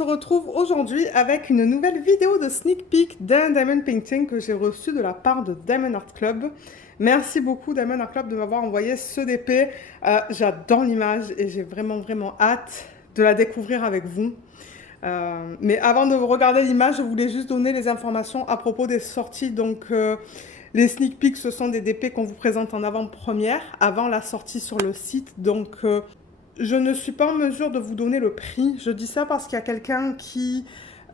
se retrouve aujourd'hui avec une nouvelle vidéo de sneak peek d'un Diamond Painting que j'ai reçu de la part de Diamond Art Club. Merci beaucoup Diamond Art Club de m'avoir envoyé ce DP. J'adore l'image et j'ai vraiment hâte de la découvrir avec vous. Mais avant de regarder l'image, je voulais juste donner les informations à propos des sorties. Donc, les sneak peeks, ce sont des DP qu'on vous présente en avant-première, avant la sortie sur le site. Donc, je ne suis pas en mesure de vous donner le prix. Je dis ça parce qu'il y a quelqu'un qui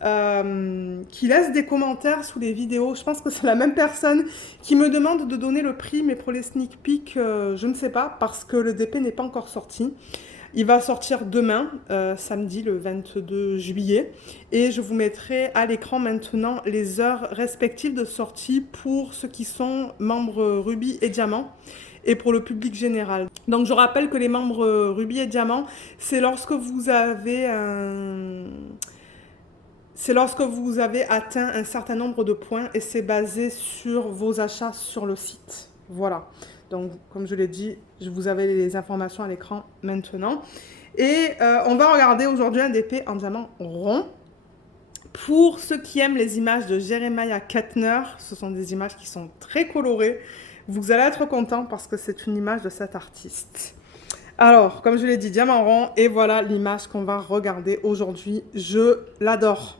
laisse des commentaires sous les vidéos. Je pense que c'est la même personne qui me demande de donner le prix, mais pour les sneak peeks, je ne sais pas parce que le DP n'est pas encore sorti. Il va sortir demain, samedi le 22 juillet. Et je vous mettrai à l'écran maintenant les heures respectives de sortie pour ceux qui sont membres Ruby et Diamant et pour le public général. Donc je rappelle que les membres Ruby et Diamant, c'est lorsque vous avez atteint un certain nombre de points et c'est basé sur vos achats sur le site. Voilà. Donc, comme je l'ai dit, vous avez les informations à l'écran maintenant. Et on va regarder aujourd'hui un DP en diamant rond. Pour ceux qui aiment les images de Jeremiah Kettner, ce sont des images qui sont très colorées. Vous allez être content parce que c'est une image de cet artiste. Alors, comme je l'ai dit, diamant rond, et voilà l'image qu'on va regarder aujourd'hui. Je l'adore.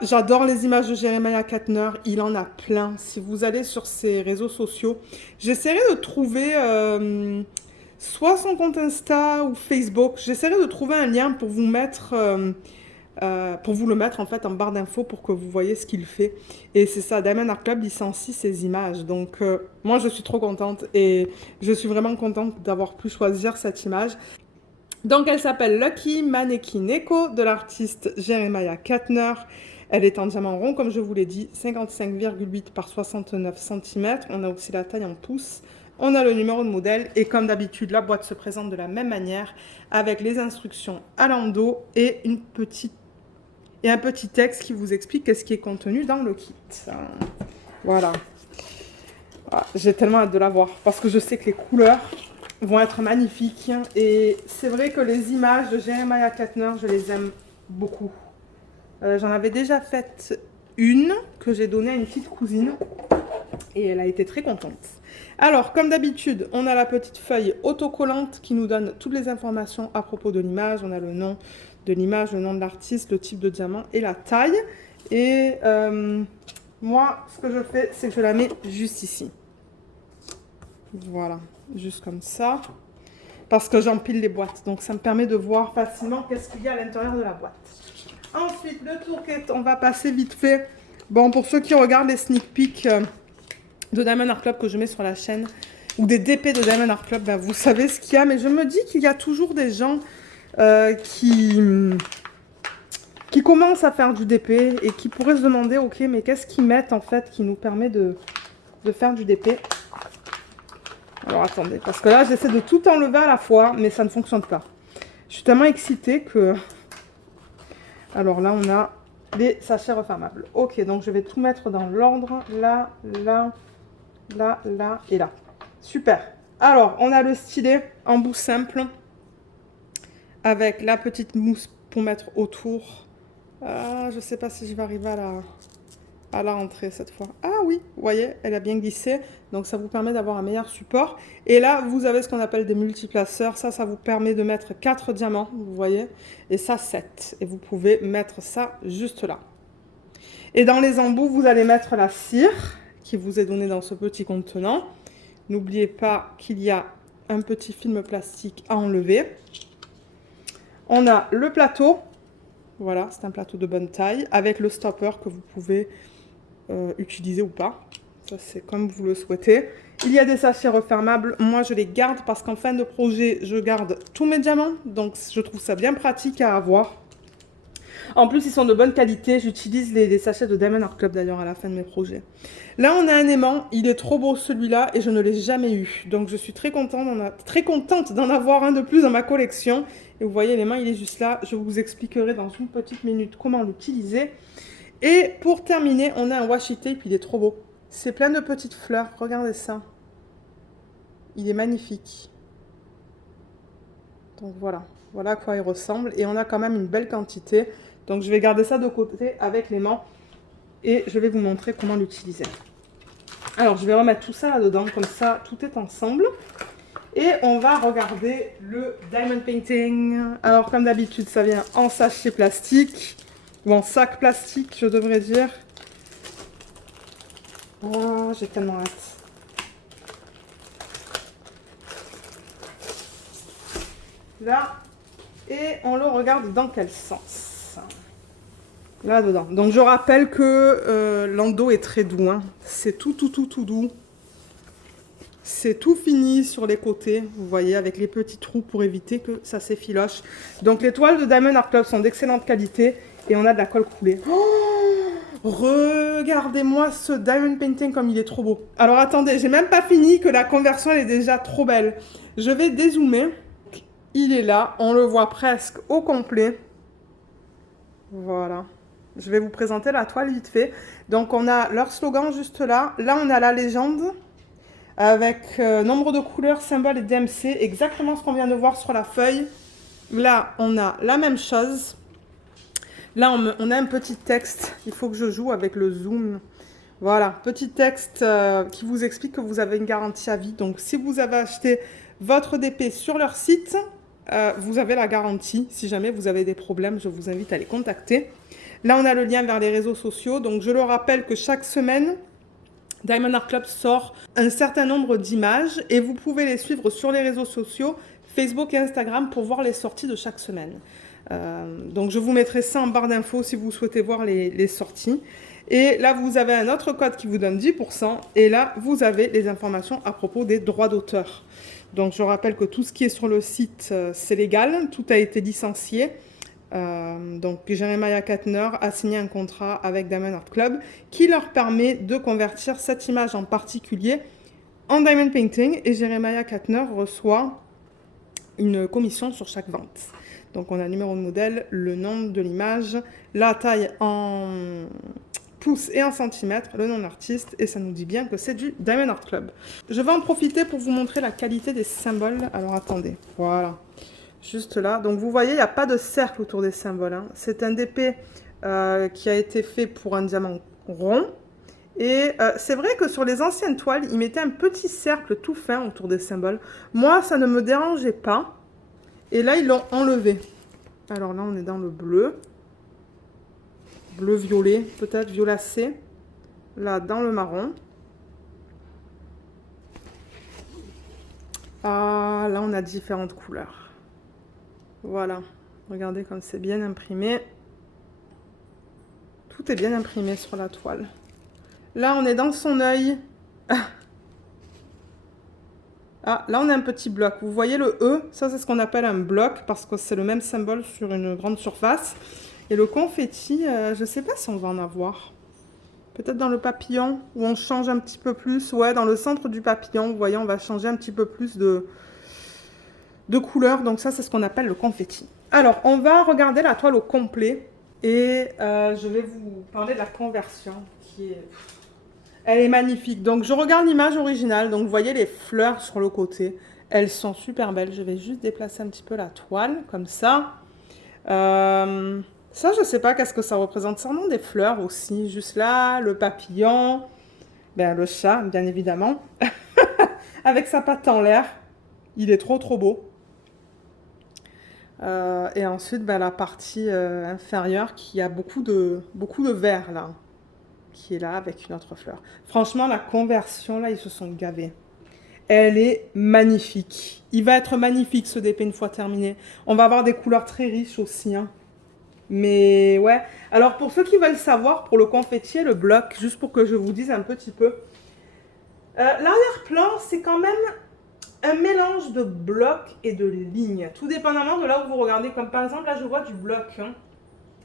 J'adore les images de Jeremiah Kettner, il en a plein. Si vous allez sur ses réseaux sociaux, j'essaierai de trouver soit son compte Insta ou Facebook. J'essaierai de trouver un lien pour vous mettre, pour vous le mettre en fait en barre d'infos pour que vous voyez ce qu'il fait. Et c'est ça, Diamond Art Club licencie ses images. Donc moi je suis trop contente et je suis vraiment contente d'avoir pu choisir cette image. Donc elle s'appelle Lucky Mannequin Echo de l'artiste Jeremiah Kettner. Elle est en diamant rond comme je vous l'ai dit, 55,8 par 69 cm. On a aussi la taille en pouces. On a le numéro de modèle et comme d'habitude la boîte se présente de la même manière avec les instructions à l'endos et un petit texte qui vous explique ce qui est contenu dans le kit. Voilà. J'ai tellement hâte de la voir parce que je sais que les couleurs vont être magnifiques. Et c'est vrai que les images de Jeremiah Kettner, je les aime beaucoup. J'en avais déjà fait une que j'ai donnée à une petite cousine et elle a été très contente. Alors, comme d'habitude, on a la petite feuille autocollante qui nous donne toutes les informations à propos de l'image. On a le nom de l'image, le nom de l'artiste, le type de diamant et la taille. Et moi, ce que je fais, c'est que je la mets juste ici. Voilà, juste comme ça. Parce que j'empile les boîtes. Donc, ça me permet de voir facilement qu'est-ce qu'il y a à l'intérieur de la boîte. Ensuite, le toolkit, on va passer vite fait. Bon, pour ceux qui regardent les sneak peeks de Diamond Art Club que je mets sur la chaîne, ou des DP de Diamond Art Club, ben, vous savez ce qu'il y a. Mais je me dis qu'il y a toujours des gens qui commencent à faire du DP et qui pourraient se demander, ok, mais qu'est-ce qu'ils mettent en fait qui nous permet de faire du DP? Alors attendez, parce que là j'essaie de tout enlever à la fois, mais ça ne fonctionne pas. Je suis tellement excitée que... Alors là on a les sachets refermables. Ok, donc je vais tout mettre dans l'ordre. Là, là, là, là et là. Super. Alors on a le stylet en bout simple avec la petite mousse pour mettre autour. Je ne sais pas si je vais arriver à la rentrée cette fois. Ah oui, vous voyez, elle a bien glissé. Donc ça vous permet d'avoir un meilleur support. Et là, vous avez ce qu'on appelle des multiplaceurs. Ça vous permet de mettre 4 diamants, vous voyez. Et ça, 7. Et vous pouvez mettre ça juste là. Et dans les embouts, vous allez mettre la cire qui vous est donnée dans ce petit contenant. N'oubliez pas qu'il y a un petit film plastique à enlever. On a le plateau. Voilà, c'est un plateau de bonne taille avec le stopper que vous pouvez utiliser ou pas. Ça, c'est comme vous le souhaitez. Il y a des sachets refermables. Moi, je les garde parce qu'en fin de projet, je garde tous mes diamants. Donc, je trouve ça bien pratique à avoir. En plus, ils sont de bonne qualité. J'utilise les sachets de Diamond Art Club d'ailleurs à la fin de mes projets. Là, on a un aimant. Il est trop beau celui-là et je ne l'ai jamais eu. Donc, je suis très contente d'en avoir un de plus dans ma collection. Et vous voyez, l'aimant, il est juste là. Je vous expliquerai dans une petite minute comment l'utiliser. Et pour terminer, on a un washi tape. Il est trop beau. C'est plein de petites fleurs. Regardez ça. Il est magnifique. Donc voilà, voilà à quoi il ressemble. Et on a quand même une belle quantité. Donc je vais garder ça de côté avec l'aimant. Et je vais vous montrer comment l'utiliser. Alors je vais remettre tout ça là-dedans, comme ça tout est ensemble. Et on va regarder le Diamond Painting. Alors comme d'habitude, ça vient en sachet plastique. Ou en sac plastique, je devrais dire. Oh, j'ai tellement hâte. Là. Et on le regarde dans quel sens? Là-dedans. Donc je rappelle que l'endos est très doux. Hein. C'est tout doux. C'est tout fini sur les côtés, vous voyez, avec les petits trous pour éviter que ça s'effiloche. Donc les toiles de Diamond Art Club sont d'excellente qualité et on a de la colle coulée. Oh, regardez-moi ce Diamond Painting comme il est trop beau. Alors attendez, j'ai même pas fini que la conversion elle est déjà trop belle. Je vais dézoomer. Il est là, on le voit presque au complet. Voilà. Je vais vous présenter la toile vite fait. Donc on a leur slogan juste là. Là on a la légende. Avec nombre de couleurs, symboles et DMC, exactement ce qu'on vient de voir sur la feuille. Là, on a la même chose. Là, on a un petit texte. Il faut que je joue avec le zoom. Voilà, petit texte qui vous explique que vous avez une garantie à vie. Donc, si vous avez acheté votre DP sur leur site, vous avez la garantie. Si jamais vous avez des problèmes, je vous invite à les contacter. Là, on a le lien vers les réseaux sociaux. Donc, je le rappelle que chaque semaine, Diamond Art Club sort un certain nombre d'images et vous pouvez les suivre sur les réseaux sociaux, Facebook et Instagram pour voir les sorties de chaque semaine. Donc je vous mettrai ça en barre d'infos si vous souhaitez voir les sorties. Et là, vous avez un autre code qui vous donne 10%. Et là, vous avez les informations à propos des droits d'auteur. Donc je rappelle que tout ce qui est sur le site, c'est légal, tout a été licencié. Donc Jeremiah Katner a signé un contrat avec Diamond Art Club qui leur permet de convertir cette image en particulier en Diamond Painting et Jeremiah Katner reçoit une commission sur chaque vente. Donc on a le numéro de modèle, le nom de l'image, la taille en pouces et en centimètres, le nom de l'artiste et ça nous dit bien que c'est du Diamond Art Club. Je vais en profiter pour vous montrer la qualité des symboles. Alors attendez, voilà. Juste là. Donc vous voyez, il n'y a pas de cercle autour des symboles. Hein. C'est un DP qui a été fait pour un diamant rond. Et c'est vrai que sur les anciennes toiles, ils mettaient un petit cercle tout fin autour des symboles. Moi, ça ne me dérangeait pas. Et là, ils l'ont enlevé. Alors là, on est dans le bleu. Bleu-violet, peut-être violacé. Là, dans le marron. Ah, là, on a différentes couleurs. Voilà, regardez comme c'est bien imprimé. Tout est bien imprimé sur la toile. Là, on est dans son œil. Ah, là, on a un petit bloc. Vous voyez le E? Ça, c'est ce qu'on appelle un bloc parce que c'est le même symbole sur une grande surface. Et le confetti, je ne sais pas si on va en avoir. Peut-être dans le papillon où on change un petit peu plus. Ouais, dans le centre du papillon, vous voyez, on va changer un petit peu plus de couleur. Donc ça, c'est ce qu'on appelle le confetti. Alors, on va regarder la toile au complet et je vais vous parler de la conversion qui est... Elle est magnifique. Donc, je regarde l'image originale. Donc, vous voyez les fleurs sur le côté. Elles sont super belles. Je vais juste déplacer un petit peu la toile, comme ça. Ça, je ne sais pas qu'est-ce que ça représente. C'est vraiment des fleurs aussi. Juste là, le papillon. Ben, le chat, bien évidemment. Avec sa patte en l'air. Il est trop, trop beau. Et ensuite, ben, la partie inférieure qui a beaucoup de vert là, qui est là avec une autre fleur. Franchement, la conversion là, ils se sont gavés. Elle est magnifique. Il va être magnifique ce DP une fois terminé. On va avoir des couleurs très riches aussi. Hein. Mais ouais. Alors pour ceux qui veulent savoir, pour le confetti et le bloc, juste pour que je vous dise un petit peu. L'arrière-plan, c'est quand même un mélange de blocs et de lignes, tout dépendamment de là où vous regardez. Comme par exemple, là, je vois du bloc, hein.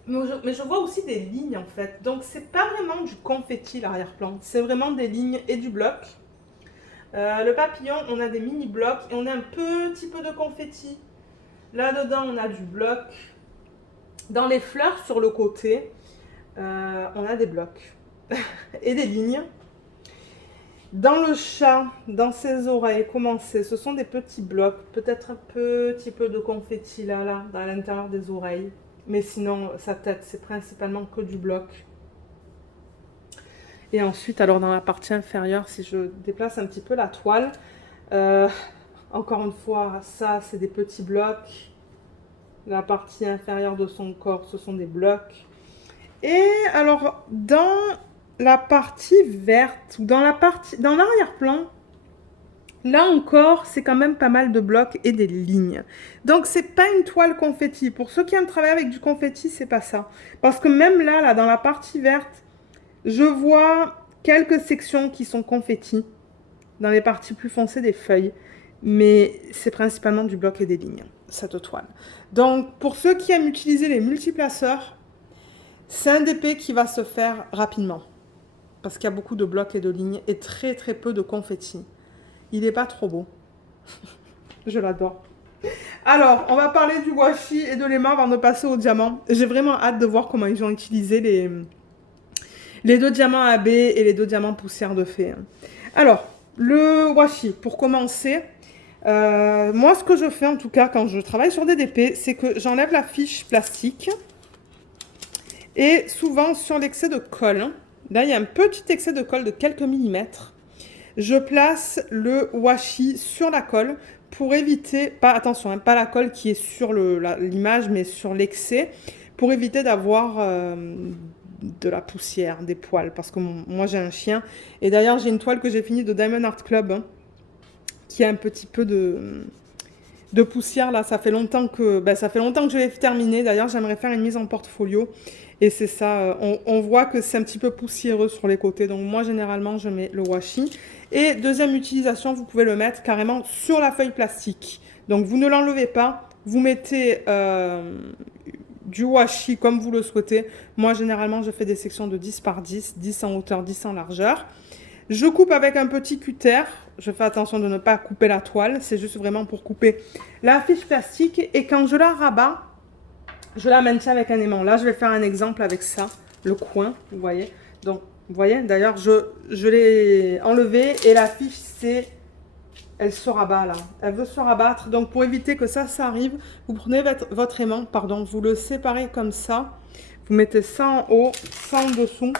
mais je vois aussi des lignes, en fait. Donc, c'est pas vraiment du confetti, l'arrière-plan. C'est vraiment des lignes et du bloc. Le papillon, on a des mini-blocs et on a un petit peu de confetti. Là-dedans, on a du bloc. Dans les fleurs, sur le côté, on a des blocs et des lignes. Dans le chat, dans ses oreilles, comment c'est? Ce sont des petits blocs, peut-être un petit peu de confetti là, dans l'intérieur des oreilles. Mais sinon, sa tête, c'est principalement que du bloc. Et ensuite, alors dans la partie inférieure, si je déplace un petit peu la toile, encore une fois, ça, c'est des petits blocs. La partie inférieure de son corps, ce sont des blocs. Et alors, dans la partie verte, ou dans l'arrière-plan, là encore, c'est quand même pas mal de blocs et des lignes. Donc, c'est pas une toile confetti. Pour ceux qui aiment travailler avec du confetti, c'est pas ça. Parce que même là, dans la partie verte, je vois quelques sections qui sont confetti. Dans les parties plus foncées des feuilles. Mais c'est principalement du bloc et des lignes, cette toile. Donc, pour ceux qui aiment utiliser les multiplaceurs, c'est un DP qui va se faire rapidement. Parce qu'il y a beaucoup de blocs et de lignes et très très peu de confetti. Il n'est pas trop beau. Je l'adore. Alors, on va parler du washi et de l'aimant avant de passer au diamant. J'ai vraiment hâte de voir comment ils ont utilisé les deux diamants AB et les deux diamants poussière de fée. Alors, le washi, pour commencer, moi ce que je fais en tout cas quand je travaille sur des DP, c'est que j'enlève la fiche plastique. Et souvent sur l'excès de colle, là il y a un petit excès de colle de quelques millimètres. Je place le washi sur la colle pour éviter, pas attention, hein, pas la colle qui est sur l'image, mais sur l'excès, pour éviter d'avoir de la poussière, des poils, parce que moi j'ai un chien. Et d'ailleurs j'ai une toile que j'ai finie de Diamond Art Club, hein, qui a un petit peu de poussière là. Ça fait longtemps que je l'ai terminé. D'ailleurs j'aimerais faire une mise en portfolio. Et c'est ça, on voit que c'est un petit peu poussiéreux sur les côtés. Donc moi, généralement, je mets le washi. Et deuxième utilisation, vous pouvez le mettre carrément sur la feuille plastique. Donc vous ne l'enlevez pas, vous mettez du washi comme vous le souhaitez. Moi, généralement, je fais des sections de 10 par 10, 10 en hauteur, 10 en largeur. Je coupe avec un petit cutter. Je fais attention de ne pas couper la toile. C'est juste vraiment pour couper la fiche plastique. Et quand je la rabats, je la maintiens avec un aimant. Là, je vais faire un exemple avec ça, le coin, vous voyez. Donc, vous voyez, d'ailleurs, je l'ai enlevé et la fiche, elle se rabat là. Elle veut se rabattre. Donc, pour éviter que ça arrive, vous prenez votre aimant, pardon, vous le séparez comme ça. Vous mettez ça en haut, ça en dessous.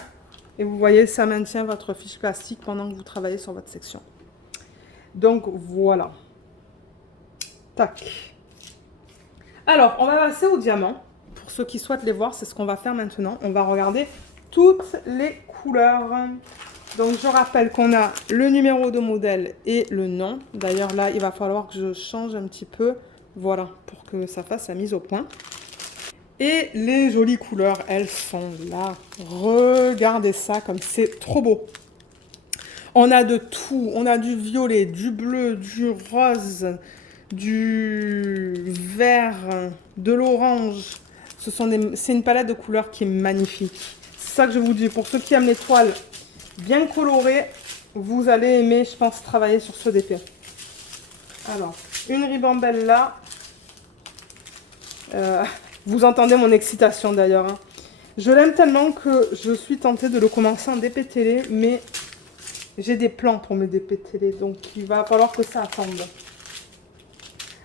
Et vous voyez, ça maintient votre fiche plastique pendant que vous travaillez sur votre section. Donc, voilà. Tac. Alors, on va passer au diamant. Pour ceux qui souhaitent les voir, c'est ce qu'on va faire maintenant. On va regarder toutes les couleurs. Donc, je rappelle qu'on a le numéro de modèle et le nom. D'ailleurs, là, il va falloir que je change un petit peu. Voilà, pour que ça fasse la mise au point. Et les jolies couleurs, elles sont là. Regardez ça comme c'est trop beau. On a de tout. On a du violet, du bleu, du rose, du vert, de l'orange. C'est une palette de couleurs qui est magnifique. C'est ça que je vous dis. Pour ceux qui aiment les toiles bien colorées, vous allez aimer, je pense, travailler sur ce DP. Alors, une ribambelle là. Vous entendez mon excitation d'ailleurs. Hein. Je l'aime tellement que je suis tentée de le commencer en DP télé, mais j'ai des plans pour mes DP télé, donc il va falloir que ça attende.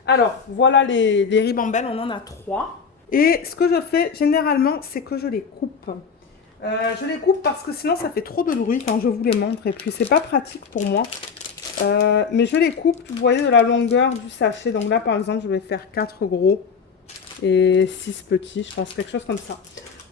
Alors, voilà les ribambelles, on en a 3. Et ce que je fais généralement, c'est que je les coupe. Je les coupe parce que sinon ça fait trop de bruit quand je vous les montre. Et puis c'est pas pratique pour moi. Mais je les coupe, vous voyez, de la longueur du sachet. Donc là, par exemple, je vais faire 4 gros et 6 petits. Je pense quelque chose comme ça.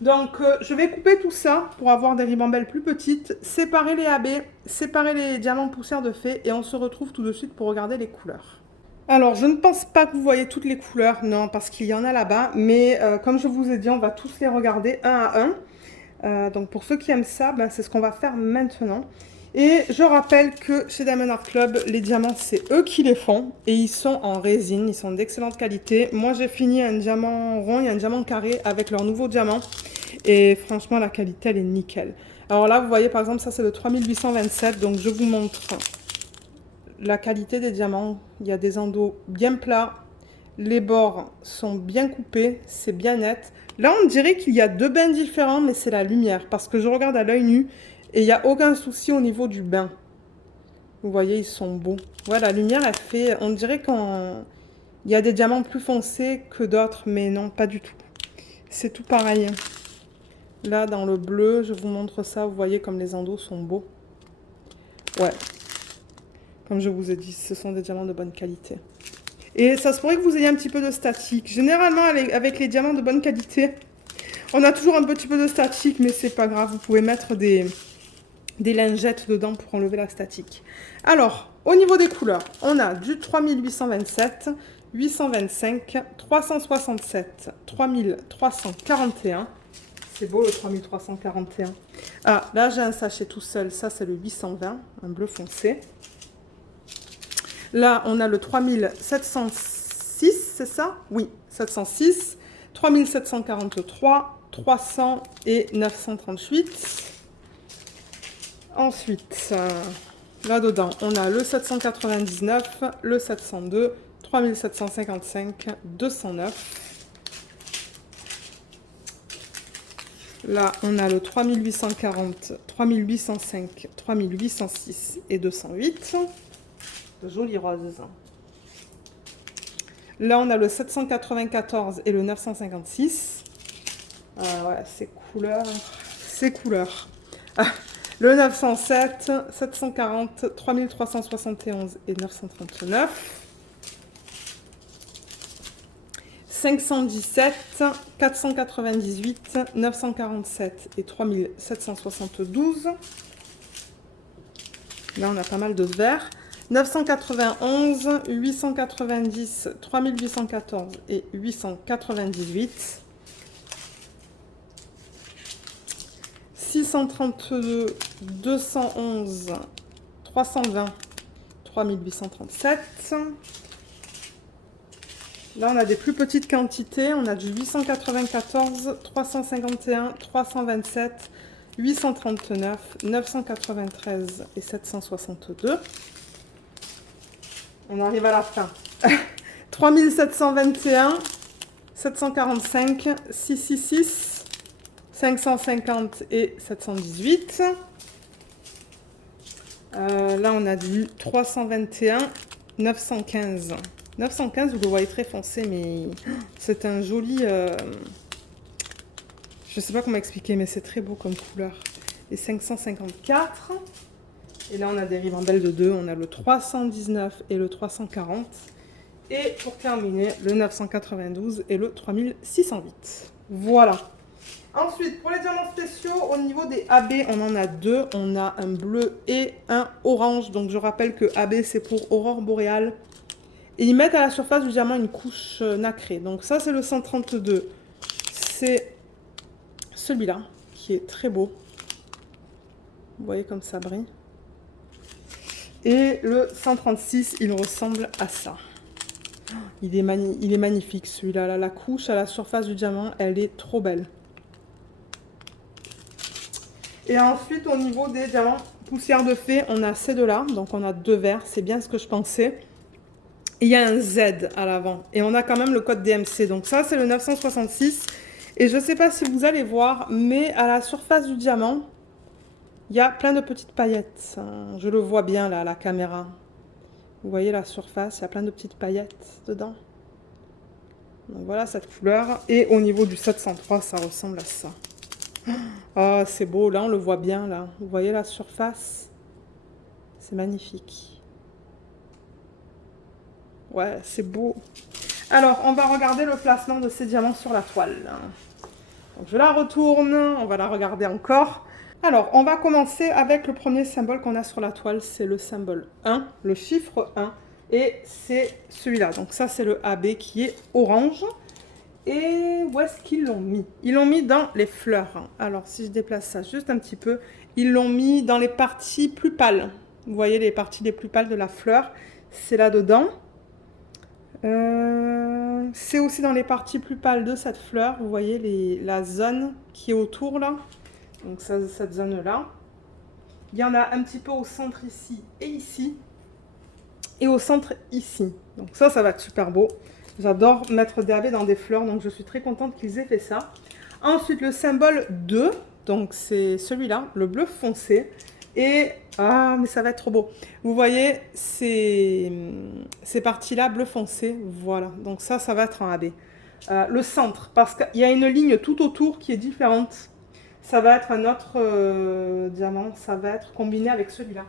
Donc, je vais couper tout ça pour avoir des ribambelles plus petites. Séparer les AB, séparer les diamants poussière de fée. Et on se retrouve tout de suite pour regarder les couleurs. Alors, je ne pense pas que vous voyez toutes les couleurs, non, parce qu'il y en a là-bas. Mais comme je vous ai dit, on va tous les regarder un à un. Donc, pour ceux qui aiment ça, ben, c'est ce qu'on va faire maintenant. Et je rappelle que chez Diamond Art Club, les diamants, c'est eux qui les font. Et ils sont en résine, ils sont d'excellente qualité. Moi, j'ai fini un diamant rond et un diamant carré avec leur nouveau diamant. Et franchement, la qualité, elle est nickel. Alors là, vous voyez, par exemple, ça, c'est le 3827. Donc, je vous montre la qualité des diamants. Il y a des endos bien plats. Les bords sont bien coupés. C'est bien net. Là, on dirait qu'il y a deux bains différents, mais c'est la lumière. Parce que je regarde à l'œil nu et il n'y a aucun souci au niveau du bain. Vous voyez, ils sont beaux. Ouais, la lumière, elle fait... On dirait qu'il y a des diamants plus foncés que d'autres, mais non, pas du tout. C'est tout pareil. Là, dans le bleu, je vous montre ça. Vous voyez comme les endos sont beaux. Ouais. Comme je vous ai dit, ce sont des diamants de bonne qualité. Et ça se pourrait que vous ayez un petit peu de statique. Généralement, avec les diamants de bonne qualité, on a toujours un petit peu de statique, mais c'est pas grave. Vous pouvez mettre des lingettes dedans pour enlever la statique. Alors, au niveau des couleurs, on a du 3827, 825, 367, 3341. C'est beau le 3341. Ah, là j'ai un sachet tout seul, ça c'est le 820, un bleu foncé. Là, on a le 3706, c'est ça? Oui, 706, 3743, 300 et 938. Ensuite, là-dedans, on a le 799, le 702, 3755, 209. Là, on a le 3840, 3805, 3806 et 208. De jolis roses. Là, on a le 794 et le 956. Ouais, ces couleurs. Ces couleurs. Le 907, 740, 3371 et 939. 517, 498, 947 et 3772. Là, on a pas mal de verts. 991, 890, 3814 et 898. 632, 211, 320, 3837. Là, on a des plus petites quantités. On a du 894, 351, 327, 839, 993 et 762. On arrive à la fin. 3721, 745, 666, 550 et 718. Là, on a du 321, 915. 915, vous le voyez très foncé, mais c'est un joli... Je sais pas comment expliquer, mais c'est très beau comme couleur. Et 554. Et là, on a des ribambelles de 2. On a le 319 et le 340. Et pour terminer, le 992 et le 3608. Voilà. Ensuite, pour les diamants spéciaux, au niveau des AB, on en a deux. On a un bleu et un orange. Donc, je rappelle que AB, c'est pour aurore boréale. Et ils mettent à la surface du diamant une couche nacrée. Donc, ça, c'est le 132. C'est celui-là, qui est très beau. Vous voyez comme ça brille. Et le 136, il ressemble à ça. Il est magnifique celui-là. La couche à la surface du diamant, elle est trop belle. Et ensuite, au niveau des diamants poussière de fée, on a ces deux-là. Donc, on a deux verts. C'est bien ce que je pensais. Et il y a un Z à l'avant. Et on a quand même le code DMC. Donc, ça, c'est le 966. Et je ne sais pas si vous allez voir, mais à la surface du diamant, il y a plein de petites paillettes. Je le vois bien là à la caméra. Vous voyez la surface, il y a plein de petites paillettes dedans. Donc voilà cette couleur. Et au niveau du 703, ça ressemble à ça. Oh, c'est beau. Là, on le voit bien là. Vous voyez la surface? C'est magnifique. Ouais, c'est beau. Alors, on va regarder le placement de ces diamants sur la toile. Donc, je la retourne. On va la regarder encore. Alors, on va commencer avec le premier symbole qu'on a sur la toile, c'est le symbole 1, le chiffre 1, et c'est celui-là. Donc ça, c'est le AB qui est orange. Et où est-ce qu'ils l'ont mis? Ils l'ont mis dans les fleurs. Alors, si je déplace ça juste un petit peu, ils l'ont mis dans les parties plus pâles. Vous voyez les parties les plus pâles de la fleur, c'est là-dedans. C'est aussi dans les parties plus pâles de cette fleur. Vous voyez la zone qui est autour là. Donc ça, cette zone-là. Il y en a un petit peu au centre ici et ici. Et au centre ici. Donc ça va être super beau. J'adore mettre des AB dans des fleurs. Donc je suis très contente qu'ils aient fait ça. Ensuite, le symbole 2. Donc c'est celui-là, le bleu foncé. Et, ah, mais ça va être trop beau. Vous voyez, ces parties-là, bleu foncé, voilà. Donc ça va être en AB. Le centre, parce qu'il y a une ligne tout autour qui est différente. Ça va être un autre diamant, ça va être combiné avec celui-là,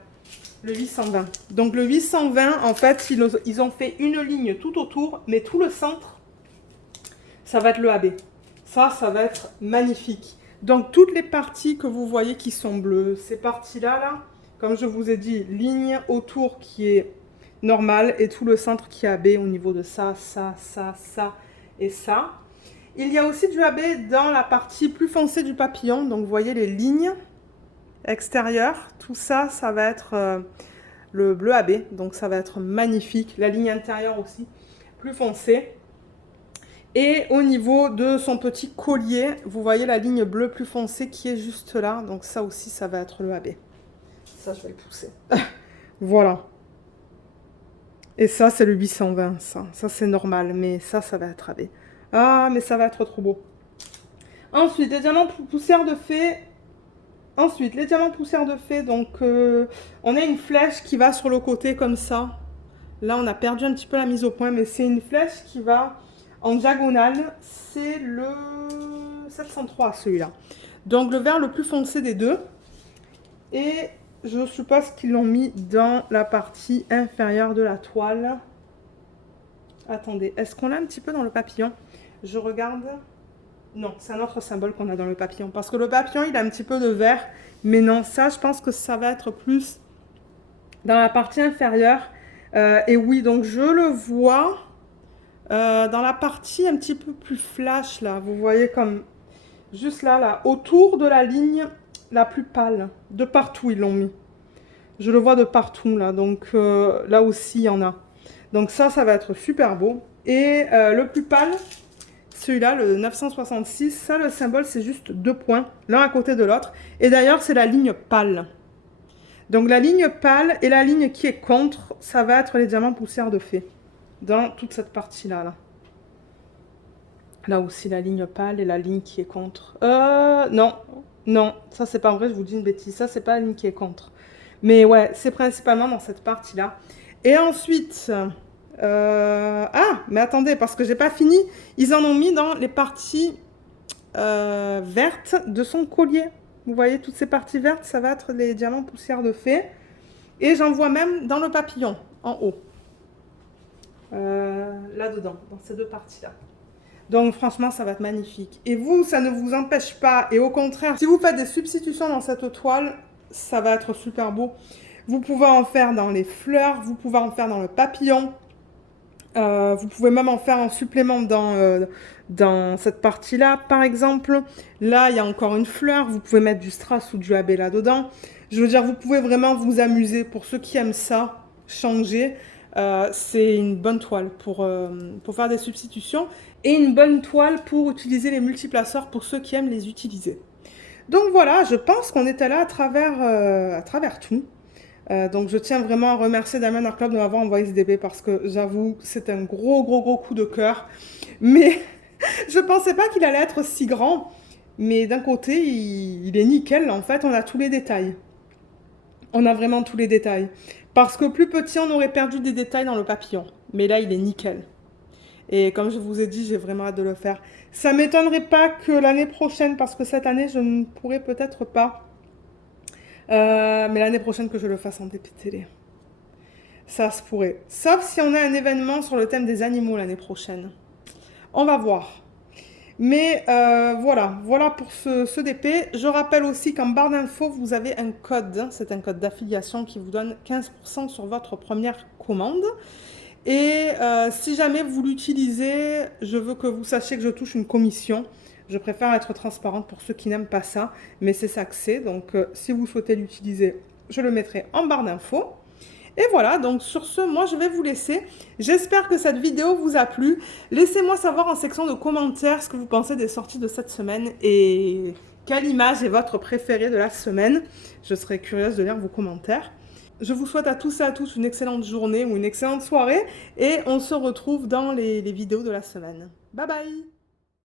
le 820. Donc le 820, en fait, ils ont fait une ligne tout autour, mais tout le centre, ça va être le AB. Ça va être magnifique. Donc toutes les parties que vous voyez qui sont bleues, ces parties-là, là, comme je vous ai dit, ligne autour qui est normale et tout le centre qui est AB au niveau de ça et ça. Il y a aussi du AB dans la partie plus foncée du papillon. Donc vous voyez les lignes extérieures. Tout ça, ça va être le bleu AB. Donc ça va être magnifique. La ligne intérieure aussi, plus foncée. Et au niveau de son petit collier, vous voyez la ligne bleue plus foncée qui est juste là. Donc ça aussi, ça va être le AB. Ça, je vais le pousser. Voilà. Et ça, c'est le 820, ça. Ça, c'est normal, mais ça va être AB. Ah, mais ça va être trop beau. Ensuite, les diamants poussière de fée. Ensuite, les diamants poussière de fée. Donc, on a une flèche qui va sur le côté comme ça. Là, on a perdu un petit peu la mise au point, mais c'est une flèche qui va en diagonale. C'est le 703, celui-là. Donc, le vert le plus foncé des deux. Et je suppose qu'ils l'ont mis dans la partie inférieure de la toile. Attendez, est-ce qu'on l'a un petit peu dans le papillon? Je regarde. Non, c'est un autre symbole qu'on a dans le papillon. Parce que le papillon, il a un petit peu de vert. Mais non, ça, je pense que ça va être plus dans la partie inférieure. Et oui, donc je le vois dans la partie un petit peu plus flash, là. Vous voyez comme juste là, autour de la ligne la plus pâle. De partout, ils l'ont mis. Je le vois de partout, là. Donc là aussi, il y en a. Donc ça va être super beau. Et le plus pâle, celui-là, le 966, ça, le symbole, c'est juste 2 points, l'un à côté de l'autre. Et d'ailleurs, c'est la ligne pâle. Donc la ligne pâle et la ligne qui est contre, ça va être les diamants poussière de fée. Dans toute cette partie-là. Là aussi, la ligne pâle et la ligne qui est contre. Non, ça, c'est pas vrai, je vous dis une bêtise. Ça, c'est pas la ligne qui est contre. Mais ouais, c'est principalement dans cette partie-là. Et ensuite... ah, mais attendez, parce que j'ai pas fini. Ils en ont mis dans les parties vertes de son collier. Vous voyez, toutes ces parties vertes, ça va être les diamants poussière de fée. Et j'en vois même dans le papillon, en haut. Là-dedans, dans ces deux parties-là. Donc franchement, ça va être magnifique. Et vous, ça ne vous empêche pas. Et au contraire, si vous faites des substitutions dans cette toile, ça va être super beau. Vous pouvez en faire dans les fleurs, vous pouvez en faire dans le papillon. Vous pouvez même en faire en supplément dans cette partie-là. Par exemple, là, il y a encore une fleur. Vous pouvez mettre du strass ou du AB là-dedans. Je veux dire, vous pouvez vraiment vous amuser. Pour ceux qui aiment ça, changer. C'est une bonne toile pour faire des substitutions. Et une bonne toile pour utiliser les multiplaceurs pour ceux qui aiment les utiliser. Donc voilà, je pense qu'on est allé à travers tout. Donc je tiens vraiment à remercier Diamond Art Club de m'avoir envoyé ce DP parce que j'avoue c'est un gros coup de cœur. Mais je pensais pas qu'il allait être si grand. Mais d'un côté, il est nickel. En fait, on a tous les détails. On a vraiment tous les détails. Parce que plus petit, on aurait perdu des détails dans le papillon. Mais là, il est nickel. Et comme je vous ai dit, j'ai vraiment hâte de le faire. Ça ne m'étonnerait pas que l'année prochaine, parce que cette année, je ne pourrais peut-être pas. Mais l'année prochaine que je le fasse en DP télé. Ça se pourrait. Sauf si on a un événement sur le thème des animaux l'année prochaine. On va voir. Mais voilà pour ce DP. Je rappelle aussi qu'en barre d'infos, vous avez un code. C'est un code d'affiliation qui vous donne 15% sur votre première commande. Et si jamais vous l'utilisez, je veux que vous sachiez que je touche une commission. Je préfère être transparente pour ceux qui n'aiment pas ça, mais c'est ça que c'est. Donc, si vous souhaitez l'utiliser, je le mettrai en barre d'infos. Et voilà, donc sur ce, moi, je vais vous laisser. J'espère que cette vidéo vous a plu. Laissez-moi savoir en section de commentaires ce que vous pensez des sorties de cette semaine et quelle image est votre préférée de la semaine. Je serais curieuse de lire vos commentaires. Je vous souhaite à tous et à tous une excellente journée ou une excellente soirée et on se retrouve dans les vidéos de la semaine. Bye bye!